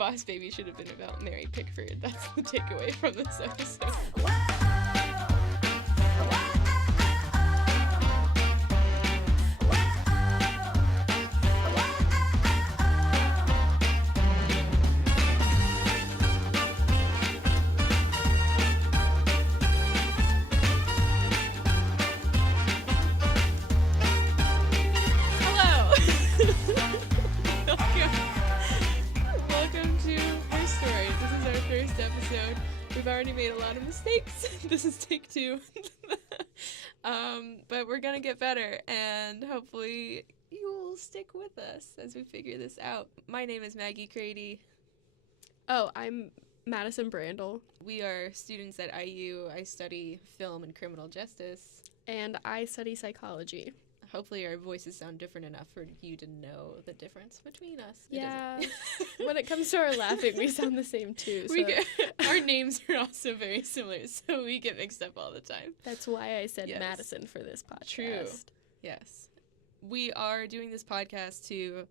Boss Baby should have been about Mary Pickford. That's the takeaway from this episode. We've already made a lot of mistakes. This is take 2. But we're gonna get better, and hopefully you will stick with us as we figure this out. My name is Maggie Crady. Oh, I'm Madison Brandl. We are students at IU. I study film and criminal justice. And I study psychology. Hopefully our voices sound different enough for you to know the difference between us. Yeah. When it comes to our laughing, we sound the same too. So. Our names are also very similar, so we get mixed up all the time. That's why I said yes. Madison for this podcast. True. Yes. We are doing this podcast to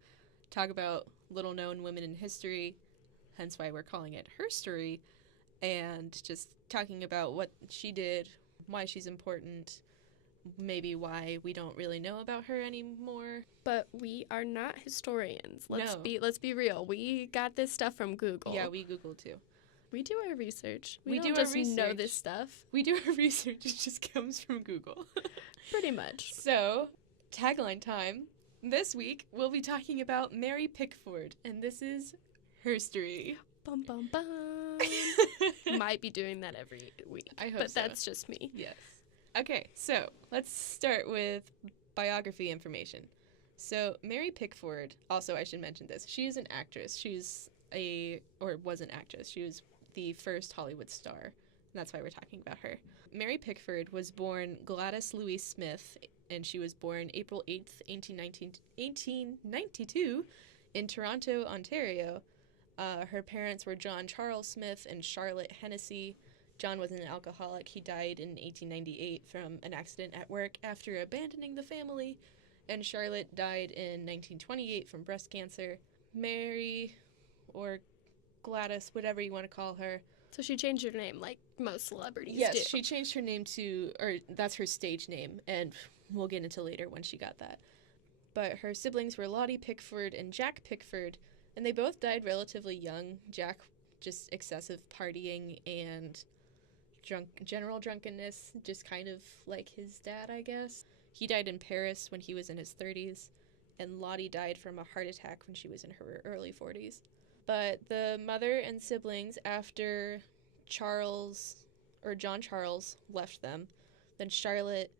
talk about little-known women in history, hence why we're calling it Herstory, and just talking about what she did, why she's important, maybe why we don't really know about her anymore. But we are not historians. Let's be real. We got this stuff from Google. Yeah, we Googled too. We do our research. We don't do just our research. know this stuff. We do our research. It just comes from Google. Pretty much. So, tagline time. This week, we'll be talking about Mary Pickford, and this is Herstory. Bum, bum, bum. Might be doing that every week. I hope but so. That's just me. Yes. Okay, so let's start with biography information. So Mary Pickford, also I should mention this, she is an actress. She was an actress. She was the first Hollywood star, and that's why we're talking about her. Mary Pickford was born Gladys Louise Smith, and she was born April 8th, 1892 in Toronto, Ontario. Her parents were John Charles Smith and Charlotte Hennessy. John was an alcoholic. He died in 1898 from an accident at work after abandoning the family, and Charlotte died in 1928 from breast cancer. Mary, or Gladys, whatever you want to call her. So she changed her name like most celebrities do. Yes, she changed her name that's her stage name, and we'll get into later when she got that. But her siblings were Lottie Pickford and Jack Pickford, and they both died relatively young. Jack, just excessive partying and general drunkenness, just kind of like his dad, I guess. He died in Paris when he was in his 30s, and Lottie died from a heart attack when she was in her early 40s. But the mother and siblings, after John Charles left them, then Charlotte,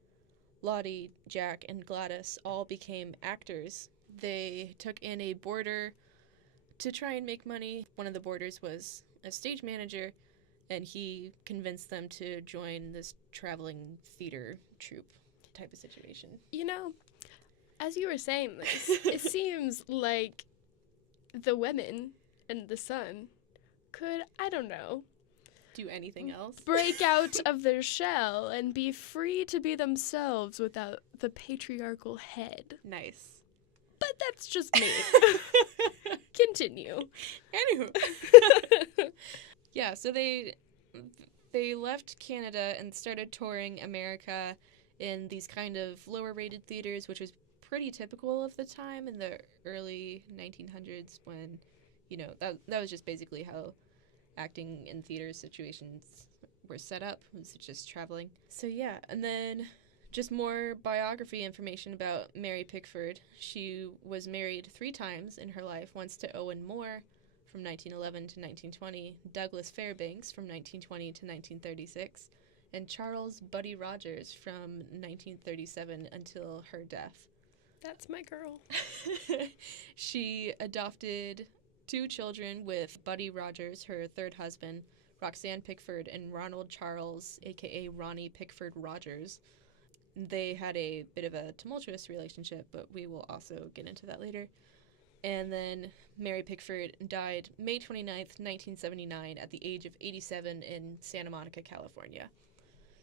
Lottie, Jack, and Gladys all became actors. They took in a boarder to try and make money. One of the boarders was a stage manager, and he convinced them to join this traveling theater troupe type of situation. You know, as you were saying this, it seems like the women and the son could, I don't know, do anything else? Break out of their shell and be free to be themselves without the patriarchal head. Nice. But that's just me. Continue. Anywho. Yeah, so they left Canada and started touring America in these kind of lower-rated theaters, which was pretty typical of the time in the early 1900s when, that was just basically how acting in theater situations were set up, was just traveling. So yeah, and then just more biography information about Mary Pickford. She was married 3 times in her life, once to Owen Moore, from 1911 to 1920, Douglas Fairbanks from 1920 to 1936, and Charles Buddy Rogers from 1937 until her death. That's my girl. She adopted 2 children with Buddy Rogers, her third husband, Roxanne Pickford, and Ronald Charles, a.k.a. Ronnie Pickford Rogers. They had a bit of a tumultuous relationship, but we will also get into that later. And then Mary Pickford died May 29th, 1979, at the age of 87 in Santa Monica, California.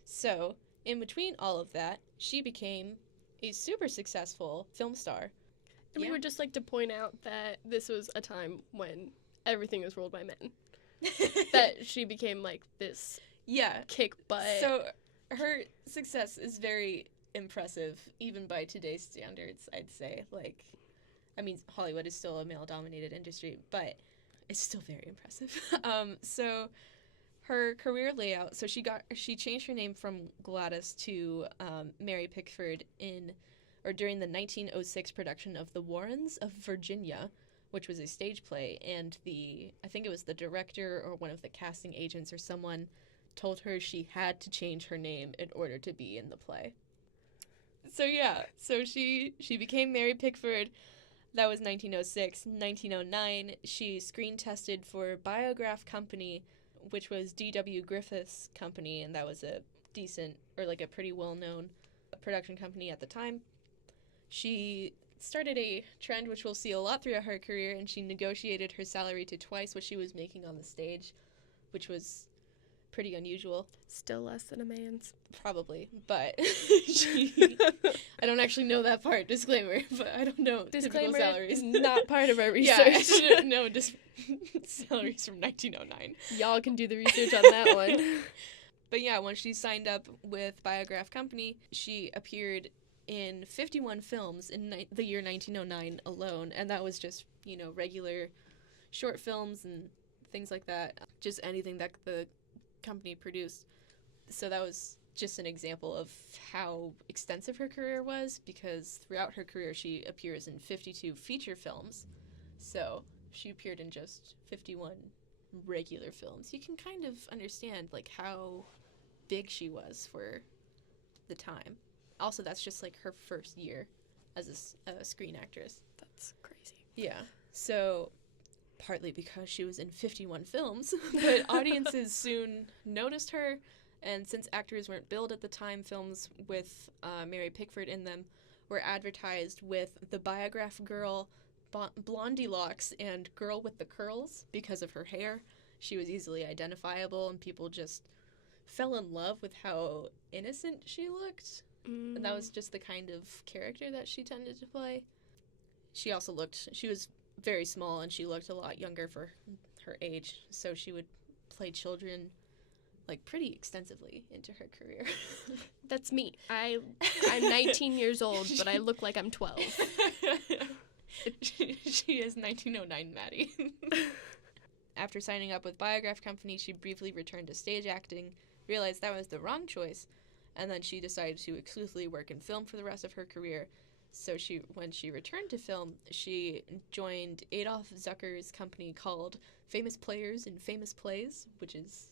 So, in between all of that, she became a super successful film star. And we would just like to point out that this was a time when everything is ruled by men. That she became, like, this kick butt. So her success is very impressive, even by today's standards, I'd say. Like, I mean, Hollywood is still a male-dominated industry, but it's still very impressive. So her career layout, so she changed her name from Gladys to Mary Pickford during the 1906 production of The Warrens of Virginia, which was a stage play, and I think it was the director or one of the casting agents or someone told her she had to change her name in order to be in the play. So she became Mary Pickford. That was 1906. 1909, she screen tested for Biograph Company, which was D.W. Griffith's company, and that was a decent, or like a pretty well-known production company at the time. She started a trend which we'll see a lot throughout her career, and she negotiated her salary to twice what she was making on the stage, which was pretty unusual. Still less than a man's. Probably, but I don't actually know that part. Disclaimer, but I don't know. Disclaimer salaries. is not part of our research. Yeah, no, just salaries from 1909. Y'all can do the research on that one. But yeah, when she signed up with Biograph Company, she appeared in 51 films in the year 1909 alone, and that was just, regular short films and things like that, just anything that the company produced. So that was just an example of how extensive her career was, because throughout her career she appears in 52 feature films, so she appeared in just 51 regular films. You can kind of understand like how big she was for the time. Also, that's just like her first year as a screen actress. That's crazy. Yeah. So, partly because she was in 51 films, but audiences soon noticed her, and since actors weren't billed at the time, films with Mary Pickford in them were advertised with the Biograph Girl, Blondie Locks, and Girl with the Curls because of her hair. She was easily identifiable, and people just fell in love with how innocent she looked. And that was just the kind of character that she tended to play. She was very small, and she looked a lot younger for her age, so she would play children like pretty extensively into her career. That's me. I'm 19 years old, but I look like I'm 12. She is 1909 Maddie. After signing up with Biograph Company, she briefly returned to stage acting, realized that was the wrong choice, and then she decided to exclusively work in film for the rest of her career. So when she returned to film, she joined Adolf Zucker's company called Famous Players in Famous Plays, which is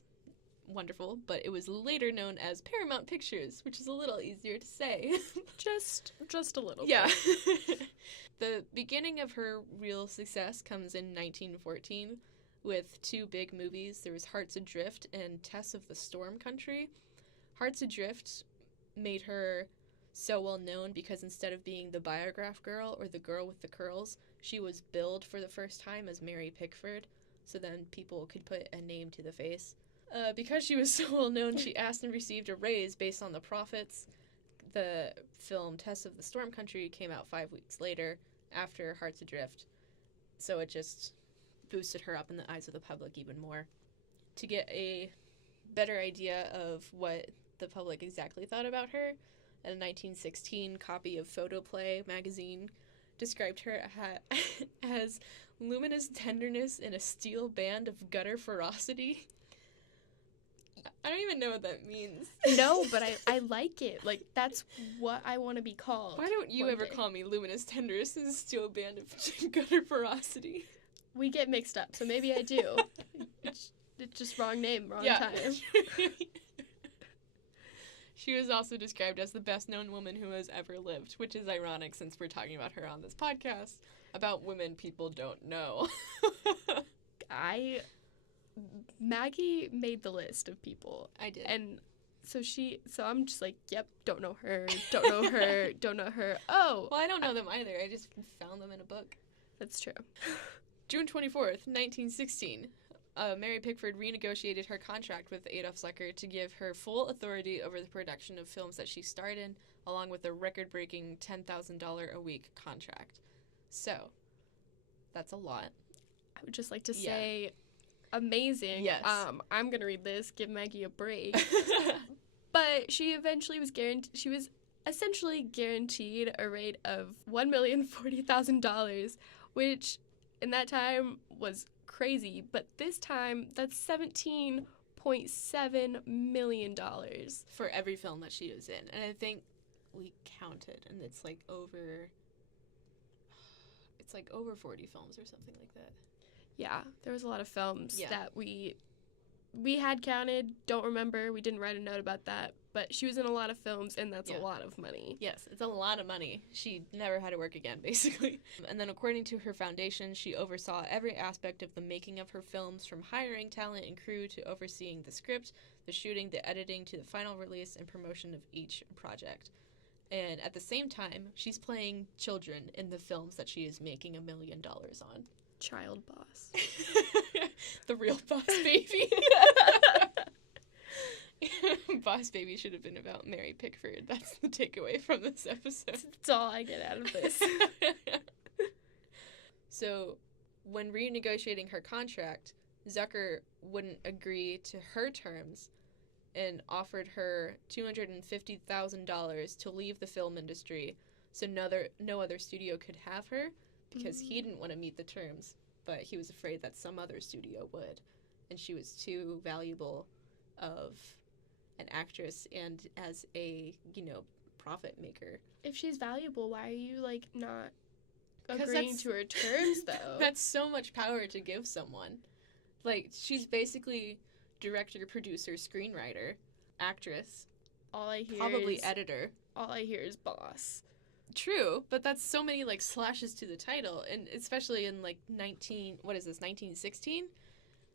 wonderful, but it was later known as Paramount Pictures, which is a little easier to say. just a little yeah. bit. The beginning of her real success comes in 1914 with two big movies. There was Hearts Adrift and Tess of the Storm Country. Hearts Adrift made her so well known because instead of being the Biograph Girl or the Girl with the Curls, she was billed for the first time as Mary Pickford, so then people could put a name to the face. Because she was so well known, she asked and received a raise based on the profits. The film Tess of the Storm Country came out 5 weeks later after Hearts Adrift, so it just boosted her up in the eyes of the public even more. To get a better idea of what the public exactly thought about her, a 1916 copy of Photoplay magazine described her as luminous tenderness in a steel band of gutter ferocity. I don't even know what that means. No, but I like it. Like, that's what I want to be called. Why don't you ever call me luminous tenderness in a steel band of gutter ferocity? We get mixed up, so maybe I do. It's just wrong name, wrong time. She was also described as the best-known woman who has ever lived, which is ironic since we're talking about her on this podcast, about women people don't know. Maggie made the list of people. I did. And so I'm just like, yep, don't know her, don't know her, don't know her. Oh. Well, I don't know them either. I just found them in a book. That's true. June 24th, 1916. Mary Pickford renegotiated her contract with Adolf Zucker to give her full authority over the production of films that she starred in, along with a record-breaking $10,000 a week contract. So, that's a lot. I would just like to Yeah. say, amazing. Yes. I'm gonna read this. Give Maggie a break. But she eventually was guaranteed. She was essentially guaranteed a rate of $1,040,000, which in that time was crazy. But this time, that's $17.7 million. For every film that she was in. And I think we counted, and it's like over 40 films or something like that. Yeah, there was a lot of films Yeah. that we had counted. Don't remember. We didn't write a note about that. But she was in a lot of films, and that's Yeah. a lot of money. Yes, it's a lot of money. She never had to work again, basically. And then according to her foundation, she oversaw every aspect of the making of her films, from hiring talent and crew to overseeing the script, the shooting, the editing, to the final release and promotion of each project. And at the same time, she's playing children in the films that she is making $1 million on. Child boss. The real Boss Baby. Boss Baby should have been about Mary Pickford. That's the takeaway from this episode. That's all I get out of this. So, when renegotiating her contract, Zucker wouldn't agree to her terms and offered her $250,000 to leave the film industry so no other studio could have her, because he didn't want to meet the terms, but he was afraid that some other studio would, and she was too valuable of an actress and as a, profit maker. If she's valuable, why are you, not 'Cause agreeing to her terms, though? That's so much power to give someone. She's basically director, producer, screenwriter, actress, all I hear probably is, editor. all I hear is boss. True, but that's so many slashes to the title, and especially in 1916?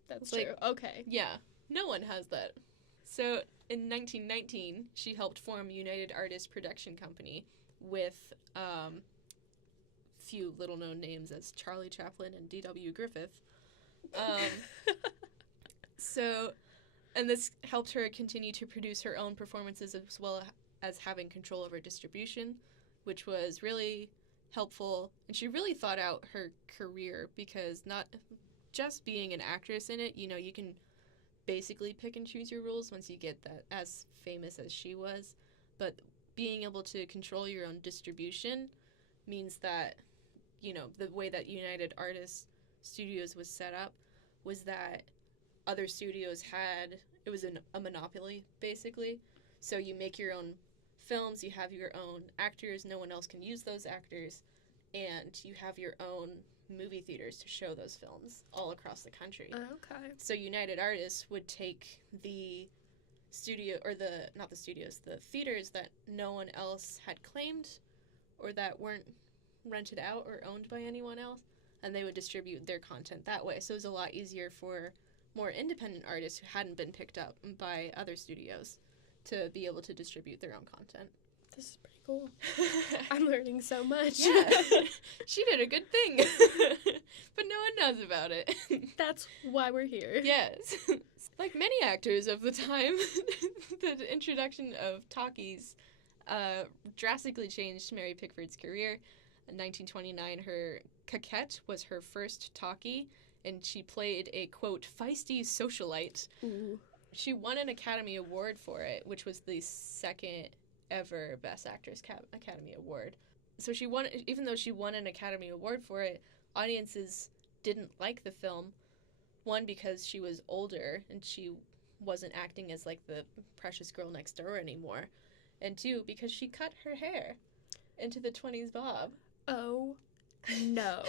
That's Like- true. Okay. Yeah, no one has that. So in 1919, she helped form United Artists Production Company with few little known names as Charlie Chaplin and D.W. Griffith. And this helped her continue to produce her own performances as well as having control over distribution, which was really helpful. And she really thought out her career, because not just being an actress in it, you can basically pick and choose your roles once you get that as famous as she was. But being able to control your own distribution means that, the way that United Artists Studios was set up was that other studios it was a monopoly, basically. So you make your own films, you have your own actors, no one else can use those actors, and you have your own movie theaters to show those films all across the country. Okay. So United Artists would take the the theaters that no one else had claimed or that weren't rented out or owned by anyone else, and they would distribute their content that way. So it was a lot easier for more independent artists who hadn't been picked up by other studios to be able to distribute their own content. This is pretty cool. I'm learning so much. Yeah, she did a good thing, but no one knows about it. That's why we're here. Yes. Like many actors of the time, the introduction of talkies drastically changed Mary Pickford's career. In 1929, her Coquette was her first talkie, and she played a, quote, feisty socialite. Ooh. She won an Academy Award for it, which was the second ever Best Actress Academy Award. So she won, even though she won an Academy Award for it, audiences didn't like the film. One, because she was older and she wasn't acting as the precious girl next door anymore. And two, because she cut her hair into the 20s bob. Oh, no.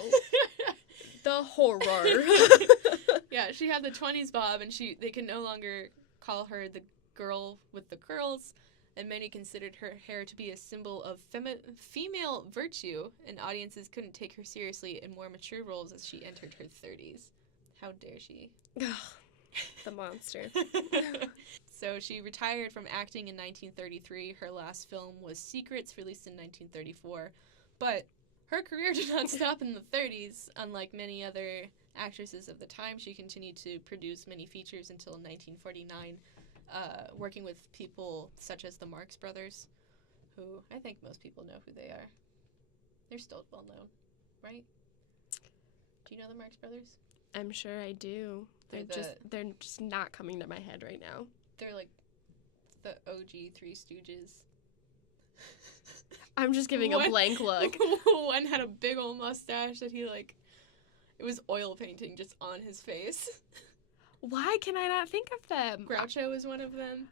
The horror. Yeah, she had the 20s bob, and they could no longer call her the girl with the curls, and many considered her hair to be a symbol of female virtue, and audiences couldn't take her seriously in more mature roles as she entered her 30s. How dare she? The monster. So she retired from acting in 1933. Her last film was Secrets, released in 1934. But her career did not stop in the 30s. Unlike many other actresses of the time, she continued to produce many features until 1949, working with people such as the Marx Brothers, who I think most people know who they are. They're still well known, right? Do you know the Marx Brothers? I'm sure I do. They're just not coming to my head right now. They're like the OG Three Stooges. I'm just giving a blank look. One had a big old mustache that it was oil painting just on his face. Why can I not think of them? Groucho is one of them.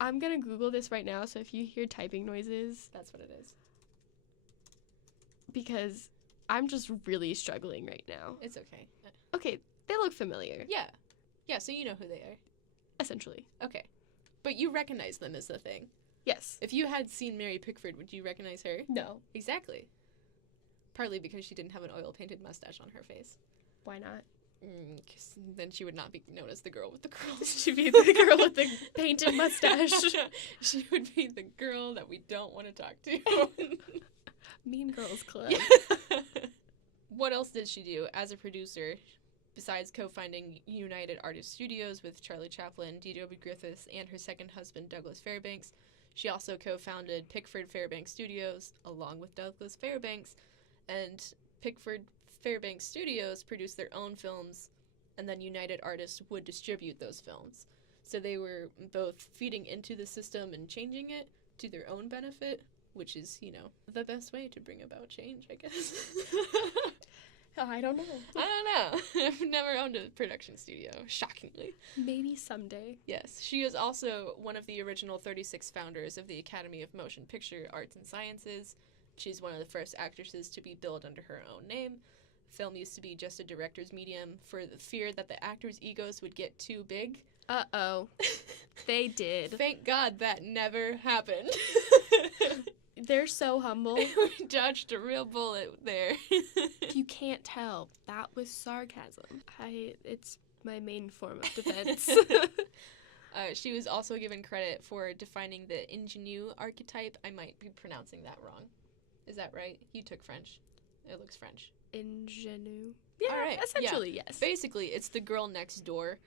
I'm gonna Google this right now, so if you hear typing noises... That's what it is. Because I'm just really struggling right now. It's okay. Okay, they look familiar. Yeah. Yeah, so you know who they are. Essentially. Okay. But you recognize them is the thing. Yes. If you had seen Mary Pickford, would you recognize her? No. Exactly. Partly because she didn't have an oil-painted mustache on her face. Why not? 'Cause then she would not be known as the girl with the curls. She'd be the girl with the painted mustache. She would be the girl that we don't want to talk to. Mean Girls Club. Yeah. What else did she do as a producer, besides co-founding United Artists Studios with Charlie Chaplin, D.W. Griffiths, and her second husband, Douglas Fairbanks? She also co-founded Pickford Fairbanks Studios, along with Douglas Fairbanks, and Pickford Fairbanks Studios produced their own films, and then United Artists would distribute those films. So they were both feeding into the system and changing it to their own benefit, which is, the best way to bring about change, I guess. I don't know. I don't know. I've never owned a production studio, shockingly. Maybe someday. Yes. She is also one of the original 36 founders of the Academy of Motion Picture Arts and Sciences. She's one of the first actresses to be billed under her own name. Film used to be just a director's medium for the fear that the actors' egos would get too big. Uh-oh. They did. Thank God that never happened. They're so humble. We dodged a real bullet there. If you can't tell, that was sarcasm. It's my main form of defense. She was also given credit for defining the ingenue archetype. I might be pronouncing that wrong. Is that right? You took French. It looks French. Ingenue? Yeah, all right. essentially, yes. Basically, it's the girl next door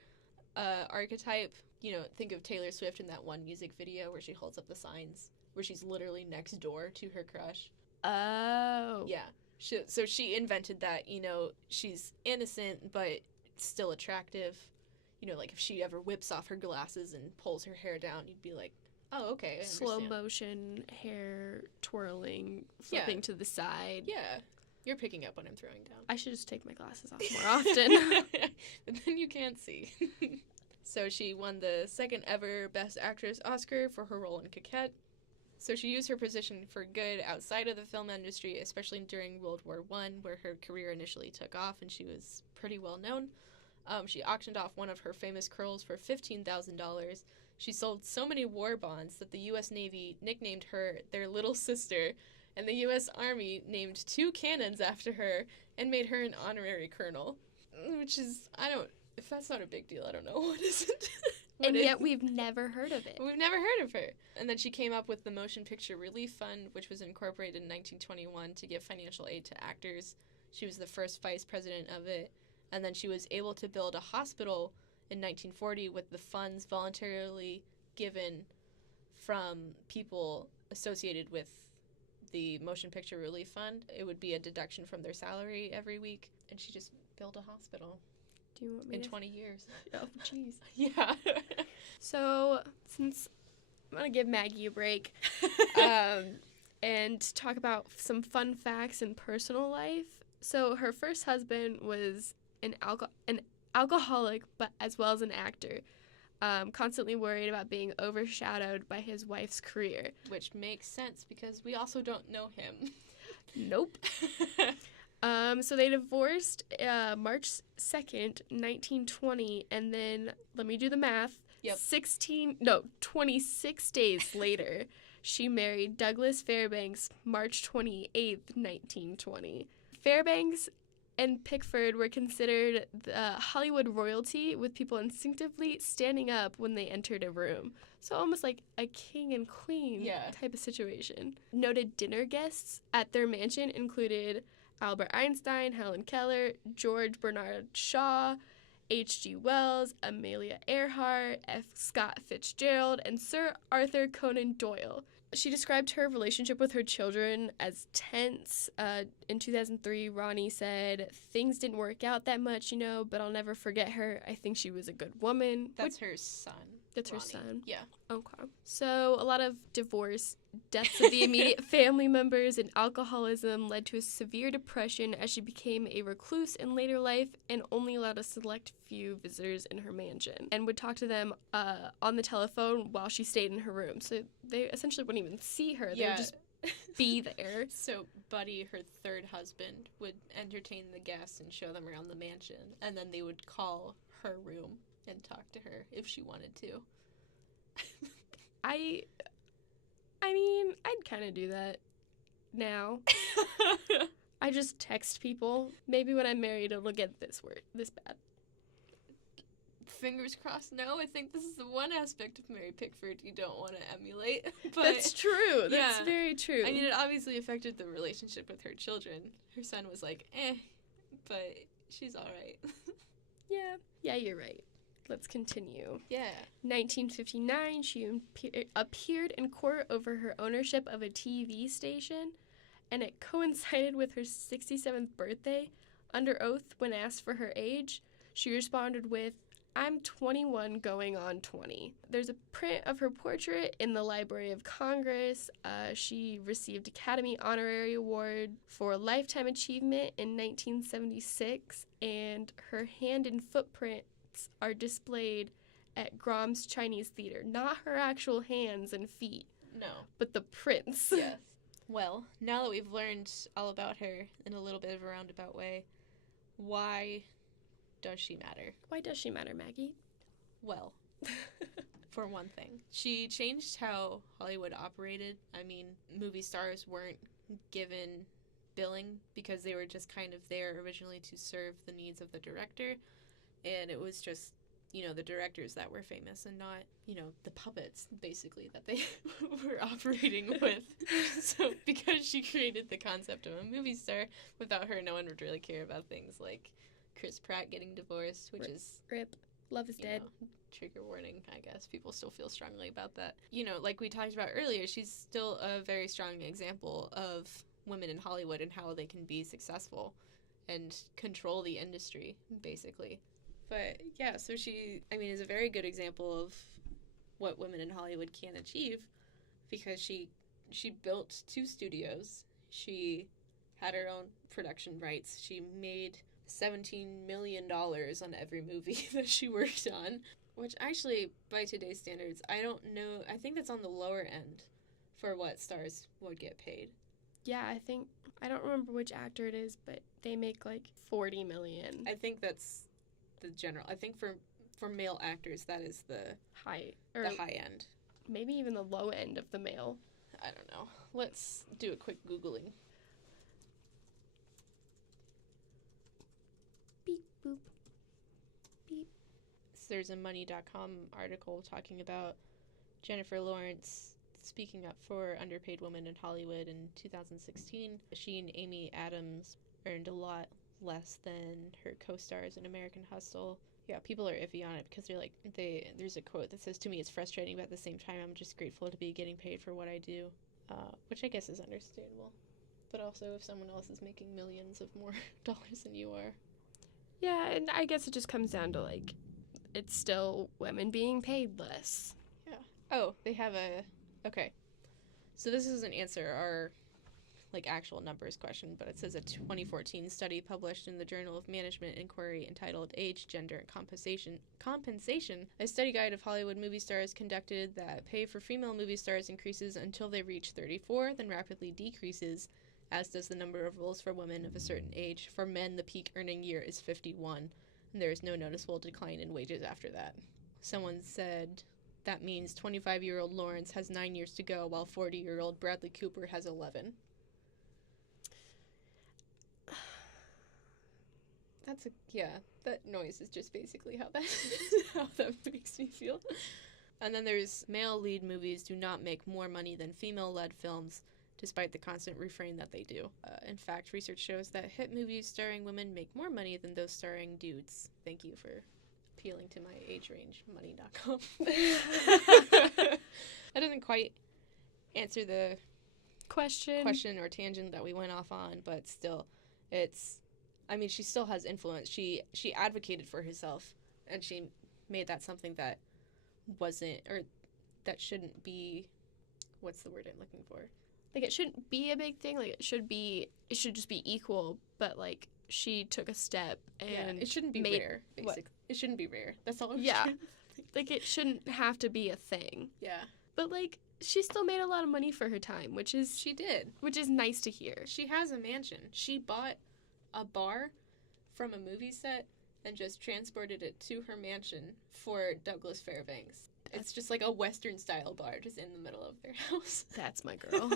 archetype. Think of Taylor Swift in that one music video where she holds up the signs, where she's literally next door to her crush. Oh. Yeah. So she invented that, she's innocent, but still attractive. Like if she ever whips off her glasses and pulls her hair down, you'd be like, oh, okay, I Slow understand. motion, hair twirling, flipping to the side. Yeah. You're picking up what I'm throwing down. I should just take my glasses off more often. But then you can't see. So she won the second ever Best Actress Oscar for her role in Coquette. So she used her position for good outside of the film industry, especially during World War I, where her career initially took off and she was pretty well known. She auctioned off one of her famous curls for $15,000. She sold so many war bonds that the U.S. Navy nicknamed her their little sister, and the U.S. Army named 2 cannons after her and made her an honorary colonel. Which is, if that's not a big deal, I don't know what isn't. And yet we've never heard of it. We've never heard of her. And then she came up with the Motion Picture Relief Fund, which was incorporated in 1921 to give financial aid to actors. She was the first vice president of it. And then she was able to build a hospital in 1940 with the funds voluntarily given from people associated with the Motion Picture Relief Fund. It would be a deduction from their salary every week. And she just built a hospital. Do you want me in to? 20 years. Oh, jeez. Yeah. So, since I'm going to give Maggie a break and talk about some fun facts in personal life. So, her first husband was an alcoholic, but as well as an actor, constantly worried about being overshadowed by his wife's career. Which makes sense because we also don't know him. Nope. So they divorced March 2nd, 1920, and then, let me do the math, 26 days later, she married Douglas Fairbanks March 28th, 1920. Fairbanks and Pickford were considered the Hollywood royalty, with people instinctively standing up when they entered a room. So almost like a king and queen type of situation. Noted dinner guests at their mansion included Albert Einstein, Helen Keller, George Bernard Shaw, H.G. Wells, Amelia Earhart, F. Scott Fitzgerald, and Sir Arthur Conan Doyle. She described her relationship with her children as tense. In 2003, Ronnie said, "Things didn't work out that much, but I'll never forget her. I think she was a good woman." That's her son. That's Ronnie. her son? Yeah. Okay. So a lot of divorce, deaths of the immediate family members, and alcoholism led to a severe depression as she became a recluse in later life and only allowed a select few visitors in her mansion and would talk to them on the telephone while she stayed in her room. So they essentially wouldn't even see her. They would just be there. So Buddy, her third husband, would entertain the guests and show them around the mansion, and then they would call her room and talk to her if she wanted to. I mean, I'd kind of do that now. I just text people. Maybe when I'm married, it'll get this bad. Fingers crossed. No, I think this is the one aspect of Mary Pickford you don't want to emulate. But that's true. That's very true. I mean, it obviously affected the relationship with her children. Her son was like, but she's all right. Yeah, you're right. Let's continue. Yeah. 1959, she appeared in court over her ownership of a TV station, and it coincided with her 67th birthday. Under oath, when asked for her age, she responded with, "I'm 21 going on 20. There's a print of her portrait in the Library of Congress. She received Academy Honorary Award for Lifetime Achievement in 1976, and her hand and footprint are displayed at Grom's Chinese Theater. Not her actual hands and feet. No. But the prints. Yes. Well, now that we've learned all about her in a little bit of a roundabout way, why does she matter? Why does she matter, Maggie? Well, for one thing, she changed how Hollywood operated. I mean, movie stars weren't given billing because they were just kind of there originally to serve the needs of the director. And it was just, the directors that were famous and not, the puppets, basically, that they were operating with. So because she created the concept of a movie star, without her, no one would really care about things like Chris Pratt getting divorced, which is... Rip. Love is dead. Trigger warning, I guess. People still feel strongly about that. Like we talked about earlier, she's still a very strong example of women in Hollywood and how they can be successful and control the industry, basically. But, yeah, so she, is a very good example of what women in Hollywood can achieve because she built 2 studios. She had her own production rights. She made $17 million on every movie that she worked on, which actually, by today's standards, I don't know. I think that's on the lower end for what stars would get paid. Yeah, I don't remember which actor it is, but they make like $40 million. I think that's the general. I think for male actors, that is the high end. Maybe even the low end of the male. I don't know. Let's do a quick Googling. Beep, boop, beep. So there's a money.com article talking about Jennifer Lawrence speaking up for underpaid women in Hollywood in 2016. She and Amy Adams earned a lot less than her co-stars in American Hustle. Yeah, people are iffy on it because there's a quote that says, "To me it's frustrating, but at the same time I'm just grateful to be getting paid for what I do," which I guess is understandable. But also if someone else is making millions of more dollars than you are. Yeah, and I guess it just comes down to it's still women being paid less. Yeah. Oh, they have okay. So this doesn't answer our actual numbers question, but it says a 2014 study published in the Journal of Management Inquiry entitled Age, Gender, and Compensation, a study guide of Hollywood movie stars conducted that pay for female movie stars increases until they reach 34, then rapidly decreases, as does the number of roles for women of a certain age. For men, the peak earning year is 51, and there is no noticeable decline in wages after that. Someone said that means 25-year-old Lawrence has 9 years to go, while 40-year-old Bradley Cooper has 11. That noise is just basically how that makes me feel. And then there's male lead movies do not make more money than female-led films, despite the constant refrain that they do. In fact, research shows that hit movies starring women make more money than those starring dudes. Thank you for appealing to my age range, money.com. That doesn't quite answer the question or tangent that we went off on, but still, she still has influence. She advocated for herself, and she made that something that wasn't, or that shouldn't be, what's the word I'm looking for? Like, it shouldn't be a big thing. Like, it should just be equal, but, like, she took a step and it shouldn't be rare, basically. It shouldn't be rare. That's all I'm saying. Like, it shouldn't have to be a thing. Yeah. But, like, she still made a lot of money for her time, She did. Which is nice to hear. She has a mansion. She bought a bar from a movie set and just transported it to her mansion for Douglas Fairbanks. It's just like a Western-style bar just in the middle of their house. That's my girl.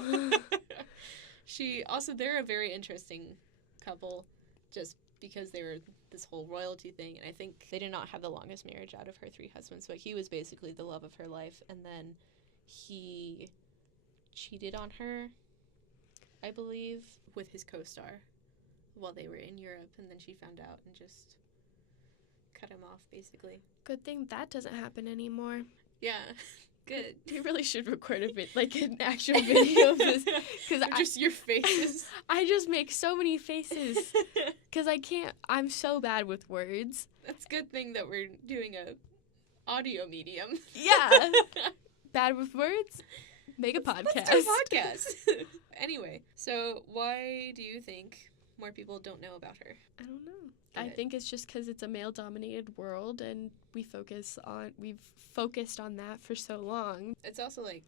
They're a very interesting couple just because they were this whole royalty thing, and I think they did not have the longest marriage out of her 3 husbands, but he was basically the love of her life, and then he cheated on her, I believe, with his co-star while they were in Europe, and then she found out and just cut him off, basically. Good thing that doesn't happen anymore. Yeah, good. We really should record a bit, like an actual video of this, because just your faces. I just make so many faces because I'm so bad with words. That's a good thing that we're doing a audio medium. Yeah. Bad with words? Make a podcast. Let's do a podcast. Anyway, so why do you think more people don't know about her? I don't know. Good. I think it's just because it's a male-dominated world, and we've focused on that for so long. It's also like,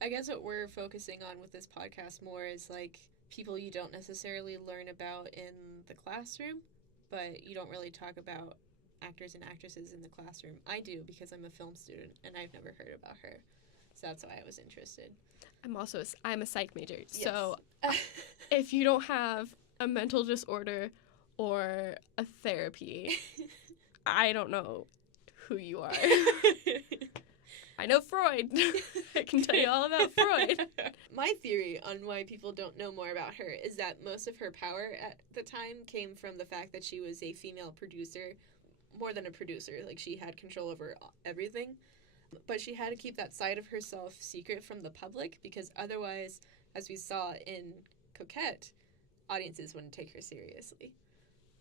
I guess what we're focusing on with this podcast more is like people you don't necessarily learn about in the classroom, but you don't really talk about actors and actresses in the classroom. I do because I'm a film student and I've never heard about her, so that's why I was interested. I'm a psych major, yes. So if you don't have a mental disorder or a therapy, I don't know who you are. I know Freud. I can tell you all about Freud. My theory on why people don't know more about her is that most of her power at the time came from the fact that she was a female producer, more than a producer. Like, she had control over everything, but she had to keep that side of herself secret from the public, because otherwise, as we saw in Coquette, audiences wouldn't take her seriously.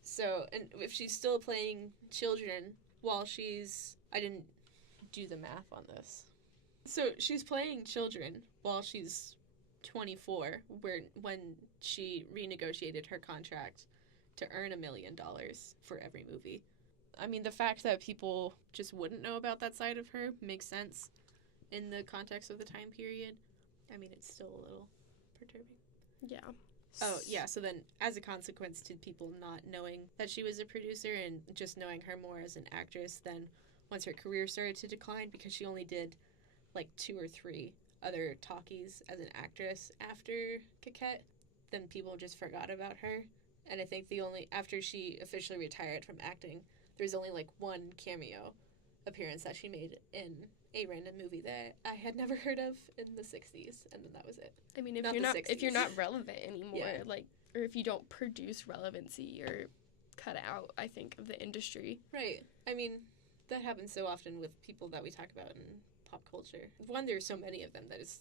So, and if she's still playing children while I didn't do the math on this. So she's playing children while she's 24, when she renegotiated her contract to earn $1 million for every movie. I mean, the fact that people just wouldn't know about that side of her makes sense in the context of the time period. I mean, it's still a little perturbing. Yeah. Oh, yeah, so then as a consequence to people not knowing that she was a producer and just knowing her more as an actress, then once her career started to decline, because she only did like 2 or 3 other talkies as an actress after Coquette, then people just forgot about her. And I think after she officially retired from acting, there's only like 1 cameo appearance that she made in a random movie that I had never heard of in the 60s, and then that was it. I mean, if you're not relevant anymore, yeah. Like, or if you don't produce relevancy, you're cut out, I think, of the industry. Right. I mean, that happens so often with people that we talk about in pop culture. One, there's so many of them that it's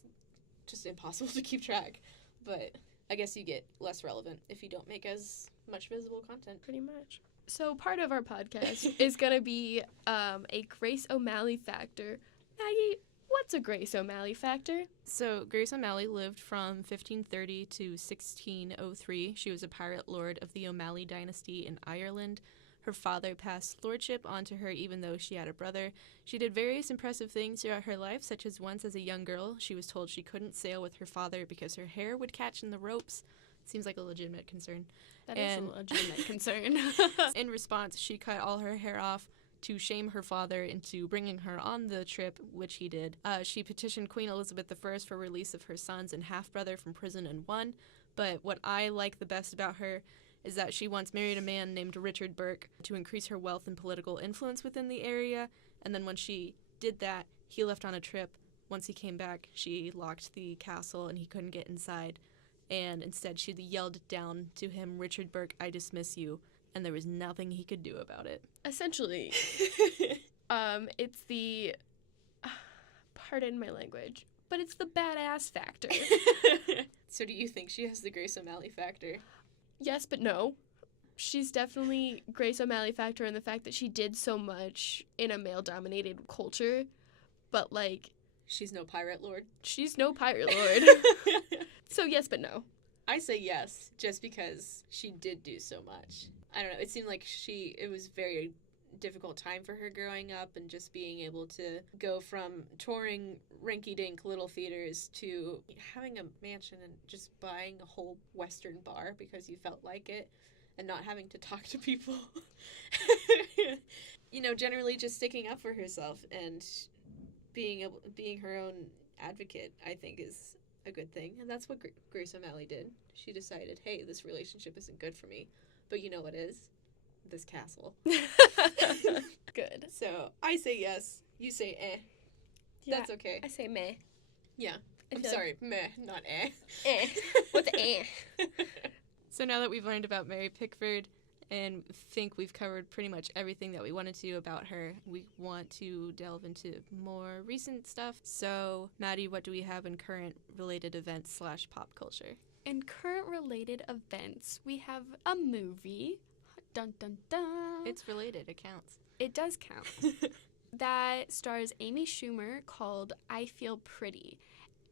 just impossible to keep track, but I guess you get less relevant if you don't make as much visible content. Pretty much. So part of our podcast is going to be a Grace O'Malley factor. Maggie, what's a Grace O'Malley factor? So Grace O'Malley lived from 1530 to 1603. She was a pirate lord of the O'Malley dynasty in Ireland. Her father passed lordship on to her even though she had a brother. She did various impressive things throughout her life, such as once as a young girl, she was told she couldn't sail with her father because her hair would catch in the ropes. Seems like a legitimate concern. That is a legitimate concern. In response, she cut all her hair off to shame her father into bringing her on the trip, which he did. She petitioned Queen Elizabeth I for release of her sons and half-brother from prison and won. But what I like the best about her is that she once married a man named Richard Burke to increase her wealth and political influence within the area. And then when she did that, he left on a trip. Once he came back, she locked the castle and he couldn't get inside. And instead she yelled down to him, "Richard Burke, I dismiss you." And there was nothing he could do about it. Essentially, it's the, pardon my language, but it's the badass factor. So do you think she has the Grace O'Malley factor? Yes, but no. She's definitely Grace O'Malley factor in the fact that she did so much in a male-dominated culture, but, like... She's no pirate lord. She's no pirate lord. So yes, but no. I say yes, just because she did do so much. I don't know, it seemed like it was very difficult time for her growing up, and just being able to go from touring rinky-dink little theaters to having a mansion and just buying a whole Western bar because you felt like it, and not having to talk to people. You know, generally just sticking up for herself and being her own advocate, I think, is a good thing. And that's what Grace O'Malley did. She decided, hey, this relationship isn't good for me, but you know what is? This castle. Good. So I say yes, you say eh. Yeah, That's okay. I say meh. Yeah. I'm feel sorry, meh, not eh. Eh. What's eh? So now that we've learned about Mary Pickford and think we've covered pretty much everything that we wanted to about her, we want to delve into more recent stuff. So, Maddie, what do we have in current related events / pop culture? In current related events, we have a movie. Dun dun dun. It's related, it counts. It does count. That stars Amy Schumer, called I Feel Pretty.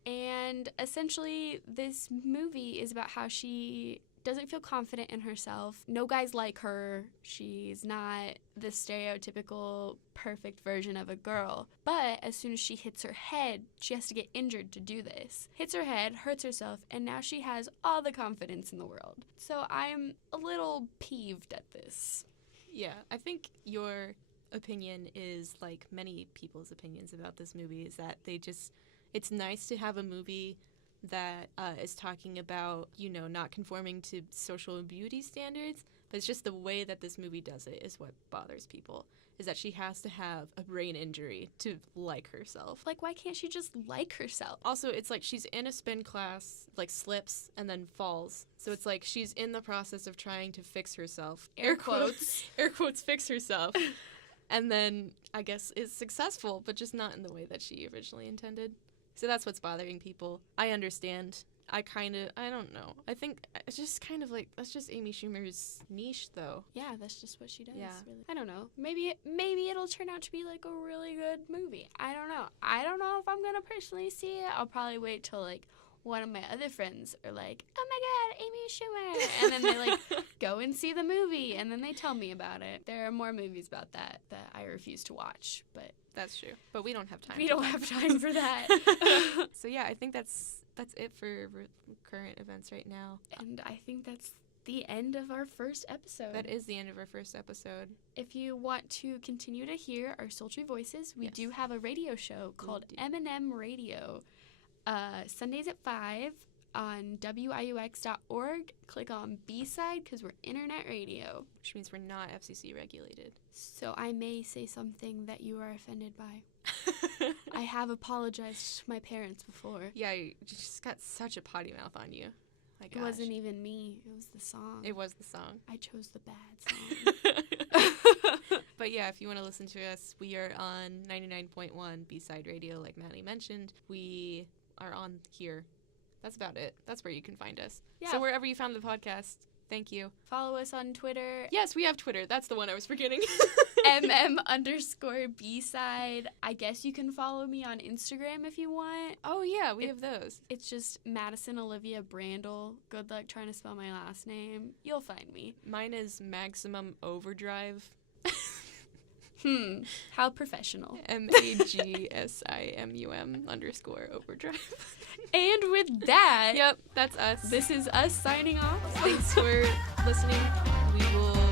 And essentially, this movie is about how she doesn't feel confident in herself. No guys like her. She's not the stereotypical perfect version of a girl. But as soon as she hits her head, she has to get injured to do this. Hits her head, hurts herself, and now she has all the confidence in the world. So I'm a little peeved at this. Yeah, I think your opinion is like many people's opinions about this movie, is that it's nice to have a movie that is talking about, you know, not conforming to social beauty standards, but it's just the way that this movie does it is what bothers people, is that she has to have a brain injury to like herself. Like, why can't she just like herself? Also, it's like she's in a spin class, like slips and then falls. So it's like she's in the process of trying to fix herself. Air quotes. Air quotes, fix herself. And then, I guess, is successful, but just not in the way that she originally intended. So that's what's bothering people. I understand. I don't know. I think it's just kind of like, that's just Amy Schumer's niche, though. Yeah, that's just what she does, Yeah. really. I don't know. Maybe it'll turn out to be, like, a really good movie. I don't know. I don't know if I'm going to personally see it. I'll probably wait till, like, one of my other friends are like, oh my god, Amy Schumer, and then they like go and see the movie, and then they tell me about it. There are more movies about that I refuse to watch, but that's true. But we don't have time. We don't have time for that. So yeah, I think that's it for current events right now. And I think that's the end of our first episode. That is the end of our first episode. If you want to continue to hear our sultry voices, we Yes. do have a radio show called M&M Radio. Sundays at 5 on WIUX.org. Click on B-side because we're internet radio. Which means we're not FCC regulated. So I may say something that you are offended by. I have apologized to my parents before. Yeah, you just got such a potty mouth on you. My It gosh. wasn't even me. It was the song. It was the song. I chose the bad song. But yeah, if you want to listen to us, we are on 99.1 B-side radio, like Maddie mentioned. We are on here. That's about it. That's where you can find us. Yeah. So wherever you found the podcast, thank you. Follow us on Twitter. Yes, we have Twitter. That's the one I was forgetting. MM_B-side. I guess you can follow me on Instagram if you want. Oh yeah, we have those. It's just Madison Olivia Brandl. Good luck trying to spell my last name. You'll find me. Mine is Maximum Overdrive. How professional. MAGSIMUM_overdrive. And with that, Yep, that's us. this is us signing off. Thanks for listening. We will